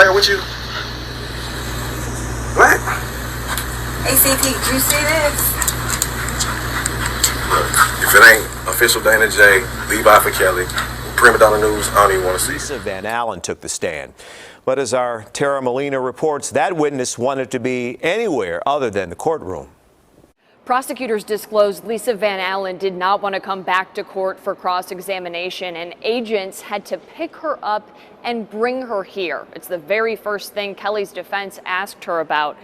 out here with you? What? ACP, did you see this? Look, if it ain't official Dana J, Levi for Kelly, Prima Donna News, I don't even want to see. Lisa Van Allen took the stand. But as our Tara Molina reports, that witness wanted to be anywhere other than the courtroom. Prosecutors disclosed Lisa Van Allen did not want to come back to court for cross-examination, and agents had to pick her up and bring her here. It's the very first thing Kelly's defense asked her about.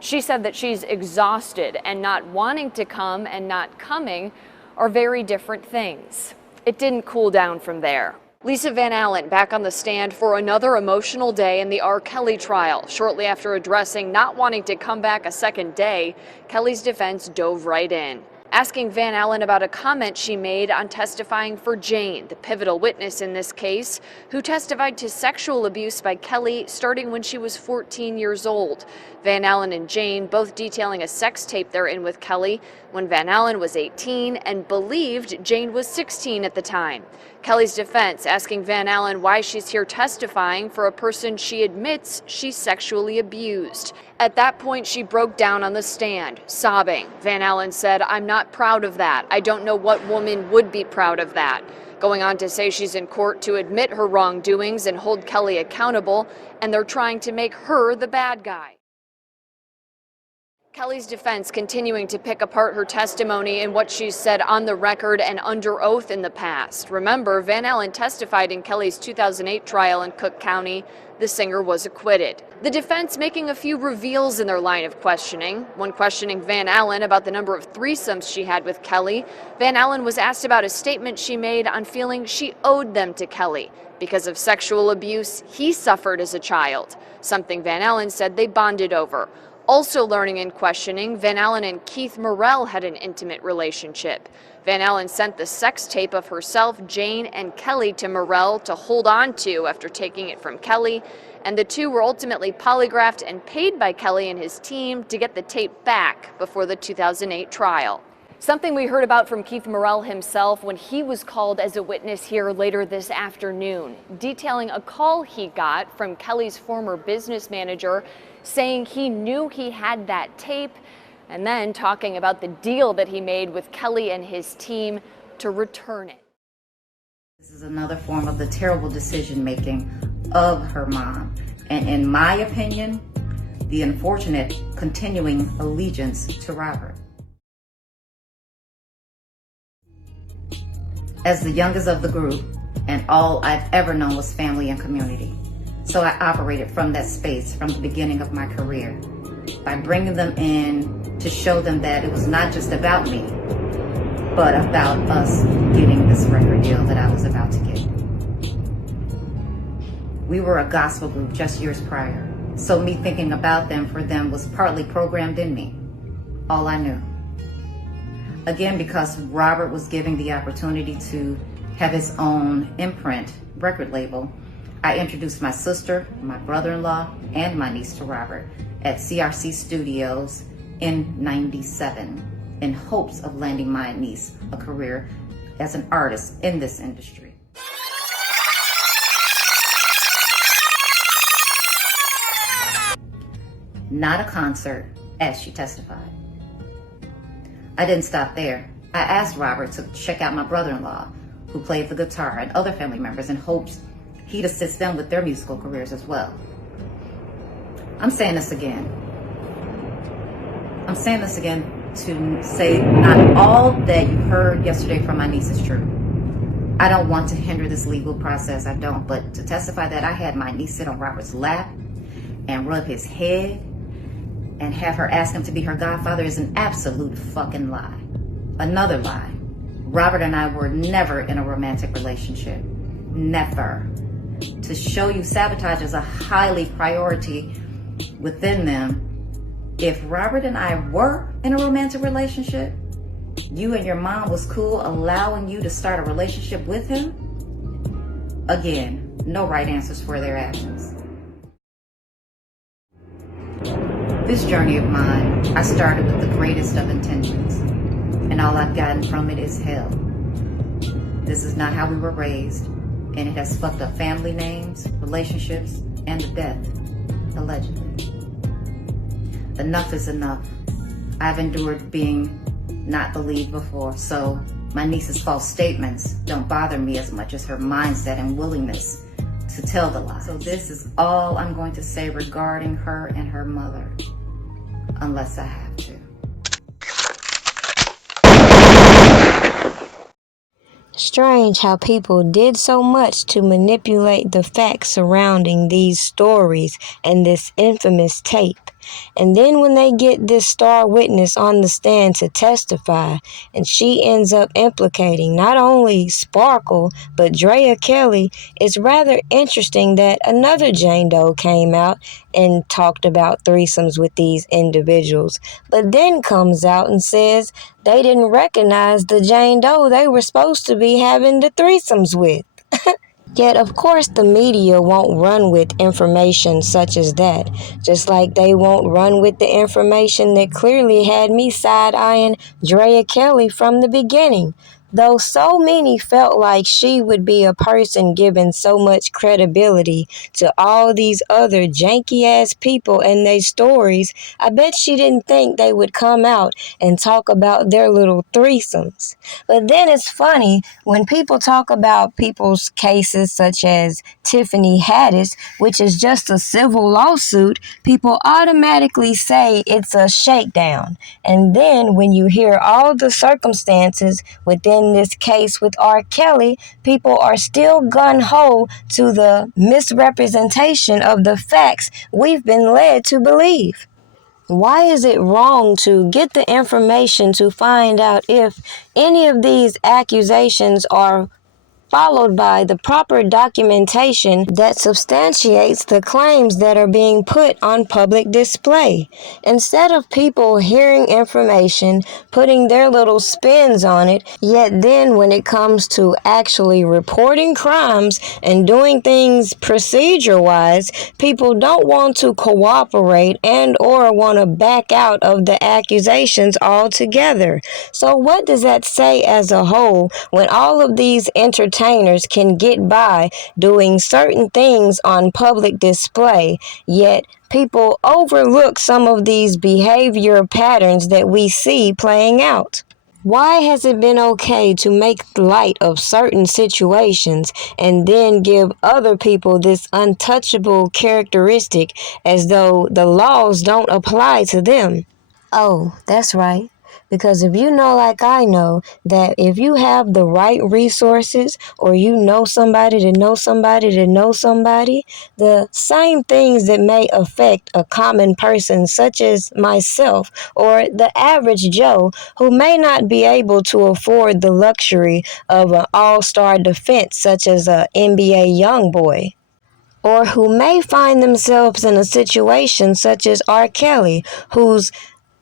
She said that she's exhausted, and not wanting to come and not coming are very different things. It didn't cool down from there. Lisa Van Allen back on the stand for another emotional day in the R. Kelly trial. Shortly after addressing not wanting to come back a second day, Kelly's defense dove right in, asking Van Allen about a comment she made on testifying for Jane, the pivotal witness in this case, who testified to sexual abuse by Kelly starting when she was 14 years old. Van Allen and Jane both detailing a sex tape they're in with Kelly when Van Allen was 18 and believed Jane was 16 at the time. Kelly's defense asking Van Allen why she's here testifying for a person she admits she sexually abused. At that point, she broke down on the stand, sobbing. Van Allen said, "I'm not proud of that. I don't know what woman would be proud of that." Going on to say she's in court to admit her wrongdoings and hold Kelly accountable, and they're trying to make her the bad guy. Kelly's defense continuing to pick apart her testimony and what she's said on the record and under oath in the past. Remember, Van Allen testified in Kelly's 2008 trial in Cook County. The singer was acquitted. The defense making a few reveals in their line of questioning. When questioning Van Allen about the number of threesomes she had with Kelly, Van Allen was asked about a statement she made on feeling she owed them to Kelly because of sexual abuse he suffered as a child, something Van Allen said they bonded over. Also learning and questioning, Van Allen and Keith Morrell had an intimate relationship. Van Allen sent the sex tape of herself, Jane, and Kelly to Morrell to hold on to after taking it from Kelly, and the two were ultimately polygraphed and paid by Kelly and his team to get the tape back before the 2008 trial. Something we heard about from Keith Morrell himself when he was called as a witness here later this afternoon, detailing a call he got from Kelly's former business manager saying he knew he had that tape, and then talking about the deal that he made with Kelly and his team to return it. This is another form of the terrible decision-making of her mom, and in my opinion, the unfortunate continuing allegiance to Robert. As the youngest of the group, and all I've ever known was family and community. So I operated from that space from the beginning of my career by bringing them in to show them that it was not just about me, but about us getting this record deal that I was about to get. We were a gospel group just years prior, so me thinking about them for them was partly programmed in me, all I knew. Again, because Robert was given the opportunity to have his own imprint record label, I introduced my sister, my brother-in-law, and my niece to Robert at CRC Studios in '97 in hopes of landing my niece a career as an artist in this industry. Not a concert, as she testified. I didn't stop there. I asked Robert to check out my brother-in-law, who played the guitar, and other family members in hopes he'd assist them with their musical careers as well. I'm saying this again to say not all that you heard yesterday from my niece is true. I don't want to hinder this legal process, I don't, but to testify that I had my niece sit on Robert's lap and rub his head and have her ask him to be her godfather is an absolute fucking lie. Another lie. Robert and I were never in a romantic relationship. Never. To show you sabotage is a highly priority within them. If Robert and I were in a romantic relationship, you and your mom was cool allowing you to start a relationship with him, again, no right answers for their actions. This journey of mine, I started with the greatest of intentions, and all I've gotten from it is hell. This is not how we were raised, and it has fucked up family names, relationships, and the death. Allegedly. Enough is enough. I've endured being not believed before, so my niece's false statements don't bother me as much as her mindset and willingness to tell the lie. So this is all I'm going to say regarding her and her mother, unless I have to. Strange how people did so much to manipulate the facts surrounding these stories and this infamous tape. And then when they get this star witness on the stand to testify, and she ends up implicating not only Sparkle, but Drea Kelly, it's rather interesting that another Jane Doe came out and talked about threesomes with these individuals, but then comes out and says they didn't recognize the Jane Doe they were supposed to be having the threesomes with. Yet, of course, the media won't run with information such as that, just like they won't run with the information that clearly had me side-eyeing Drea Kelly from the beginning. Though so many felt like she would be a person given so much credibility to all these other janky-ass people and their stories, I bet she didn't think they would come out and talk about their little threesomes. But then it's funny, when people talk about people's cases such as Tiffany Haddish, which is just a civil lawsuit, people automatically say it's a shakedown. And then when you hear all the circumstances within this case with R. Kelly, people are still gun-ho to the misrepresentation of the facts we've been led to believe. Why is it wrong to get the information to find out if any of these accusations are followed by the proper documentation that substantiates the claims that are being put on public display? Instead of people hearing information, putting their little spins on it, yet then when it comes to actually reporting crimes and doing things procedure-wise, people don't want to cooperate and or want to back out of the accusations altogether. So what does that say as a whole when all of these entertainers can get by doing certain things on public display, yet people overlook some of these behavior patterns that we see playing out? Why has it been okay to make light of certain situations and then give other people this untouchable characteristic as though the laws don't apply to them? Oh, that's right. Because if you know, like I know, that if you have the right resources or you know somebody to know somebody to know somebody, the same things that may affect a common person such as myself or the average Joe who may not be able to afford the luxury of an all-star defense such as an NBA YoungBoy, or who may find themselves in a situation such as R. Kelly, whose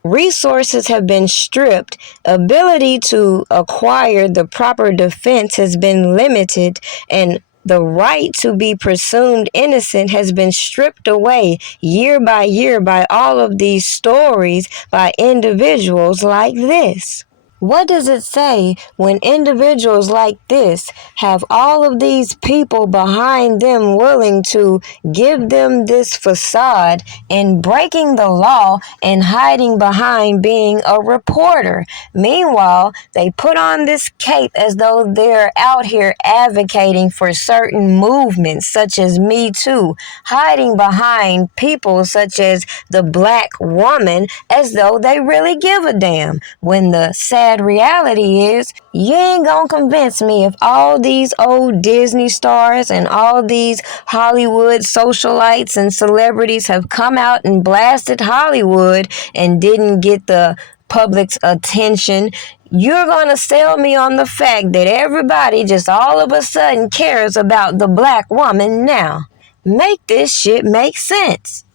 resources have been stripped, ability to acquire the proper defense has been limited, and the right to be presumed innocent has been stripped away year by year by all of these stories by individuals like this. What does it say when individuals like this have all of these people behind them willing to give them this facade in breaking the law and hiding behind being a reporter? Meanwhile, they put on this cape as though they're out here advocating for certain movements such as Me Too, hiding behind people such as the black woman as though they really give a damn, when the sad reality is you ain't gonna convince me if all these old Disney stars and all these Hollywood socialites and celebrities have come out and blasted Hollywood and didn't get the public's attention. You're gonna sell me on the fact that everybody just all of a sudden cares about the black woman now. Make this shit make sense.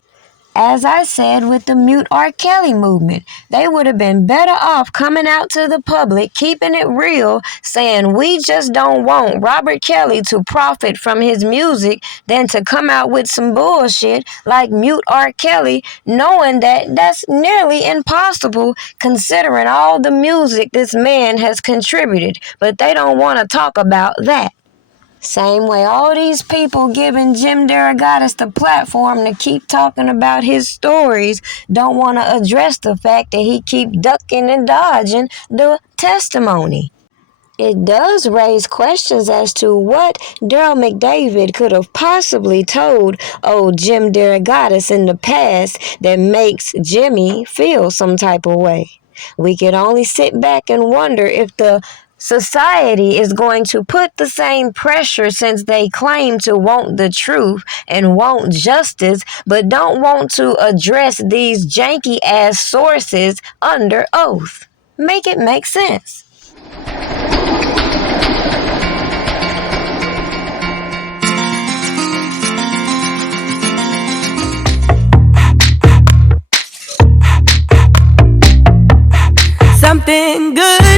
As I said with the Mute R. Kelly movement, they would have been better off coming out to the public, keeping it real, saying we just don't want Robert Kelly to profit from his music than to come out with some bullshit like Mute R. Kelly, knowing that that's nearly impossible considering all the music this man has contributed, but they don't want to talk about that. Same way all these people giving Jim Derogatis the platform to keep talking about his stories don't want to address the fact that he keep ducking and dodging the testimony. It does raise questions as to what Daryl McDavid could have possibly told old Jim Derogatis in the past that makes Jimmy feel some type of way. We could only sit back and wonder if the society is going to put the same pressure, since they claim to want the truth and want justice, but don't want to address these janky ass sources under oath. Make it make sense. Something good